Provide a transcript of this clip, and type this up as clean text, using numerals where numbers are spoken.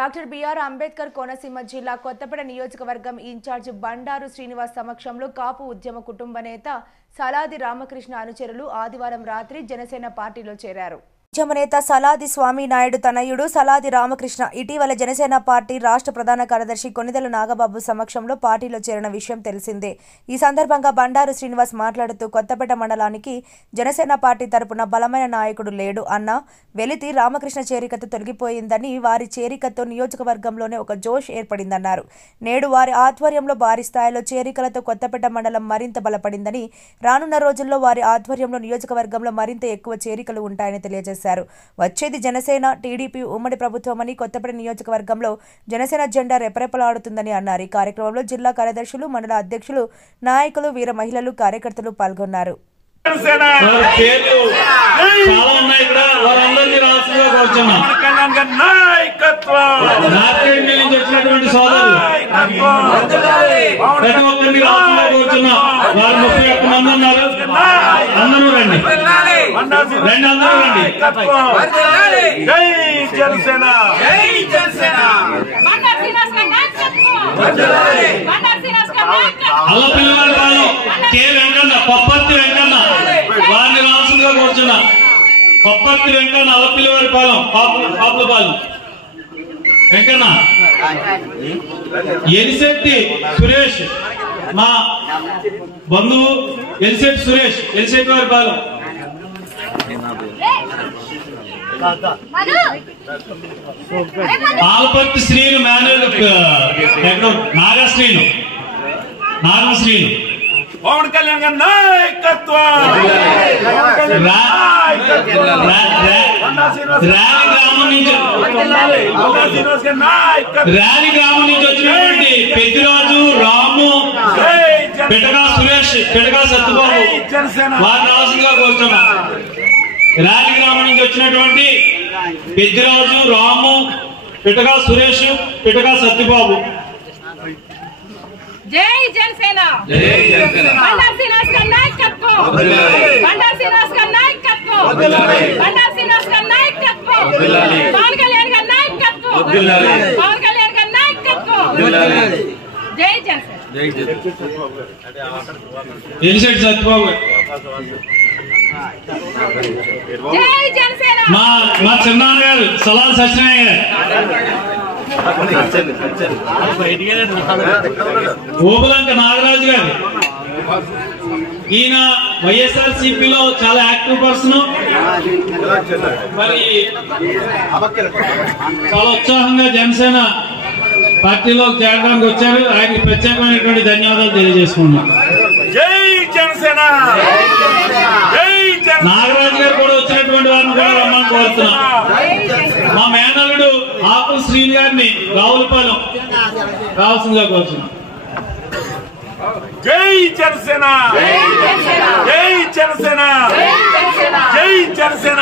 Doctor BR Ambedkar Konaseema జిల్లా కొత్తపేట నియోజకవర్గం incharge Bandaru Srinivas సమక్షంలో కాపు ఉద్యమ కుటుంబ నేత సలాది రామకృష్ణ అనుచరులు ఆదివారం రాత్రి జనసేన పార్టీలో చేరారు. ఉద్యమ నేత సలాది స్వామి నాయుడు తనయుడు సలాది రామకృష్ణ ఇటీవల జనసేన పార్టీ రాష్ట్ర ప్రధాన కార్యదర్శి కొనిదెల నాగబాబు సమక్షంలో పార్టీలో చేరిన విషయం తెలిసిందే. ఈ సందర్భంగా బండారు శ్రీనివాస్ మాట్లాడుతూ కొత్తపేట మండలానికి జనసేన పార్టీ తరపున బలమైన నాయకుడు లేడు అన్న వెలితి రామకృష్ణ చేరికతో తొలగిపోయిందని, వారి చేరికతో నియోజకవర్గంలోనే ఒక జోష్ ఏర్పడిందన్నారు. నేడు వారి ఆధ్వర్యంలో భారీ స్థాయిలో చేరికలతో కొత్తపేట మండలం మరింత బలపడిందని, రానున్న రోజుల్లో వారి ఆధ్వర్యంలో నియోజకవర్గంలో మరింత ఎక్కువ చేరికలు ఉంటాయని తెలియజేశారు. వచ్చేది జనసేన టీడీపీ ఉమ్మడి ప్రభుత్వమని, కొత్తపేట నియోజకవర్గంలో జనసేన జెండా రెపరెపలాడుతుందని అన్నారు. ఈ కార్యక్రమంలో జిల్లా కార్యదర్శులు, మండల అధ్యక్షులు, నాయకులు, వీర మహిళలు, కార్యకర్తలు పాల్గొన్నారు. కొప్పర్తి వెంకన్న అల్లపిల్లివారి పాలెం పాపులపాలెం వెంకన్న, ఎలిశెట్టి సురేష్ మా బంధువు ఎలిశెట్టి సురేష్ ఎలిశెట్టి వారి పాలెం, ఆలపర్తి శ్రీను మేనేజర్ నాగశ్రీను పవన్ కళ్యాణ్ గారి నాయకత్వం, ర్యాలీ గ్రామం నుంచి వచ్చినటువంటి పెద్దిరాజు, రాము, పిటకా సురేష్, పిటకా సత్యబాబు వారి రాసుగా కోరుతున్నాం. ర్యాలీ గ్రామం నుంచి వచ్చినటువంటి పెద్దిరాజు, రాము, పిటకా సురేష్, పిటకా సత్యబాబు. జై జనసేన, బండారు శ్రీనివాస్ గారి నాయకత్వం, బండారు శ్రీనివాస్ గారి నాయకత్వం, బండారు శ్రీనివాస్ గారి నాయకత్వం, పవన్ కళ్యాణ్ గారి నాయకత్వం, పవన్ కళ్యాణ్ గారి నాయకత్వం. జై జనసేన. ఎలిశెట్టి సత్యబాబు. జై జనసేన. మా చిన్నాన్న గారు సలాల్ సత్యనారాయణ గారు, ఓబులంక నాగరాజు గారు, ఈయన వైఎస్ఆర్సీపీలో చాలా యాక్టివ్ పర్సన్, మరి చాలా ఉత్సాహంగా జనసేన పార్టీలో చేరడానికి వచ్చారు. ఆయనకి ప్రత్యేకమైనటువంటి ధన్యవాదాలు తెలియజేసుకున్నాం. జై జనసేన. నాగరాజు గారు కూడా వచ్చినటువంటి వారిని కూడా రమ్మని కోరుతున్నాం. మా మేనల్లుడు ఆకుల శ్రీని గారిని రావులపాలెం రావాల్సిందిగా కోరుతున్నాం. జై జనసేన, జై జనసేన, జై జనసేన.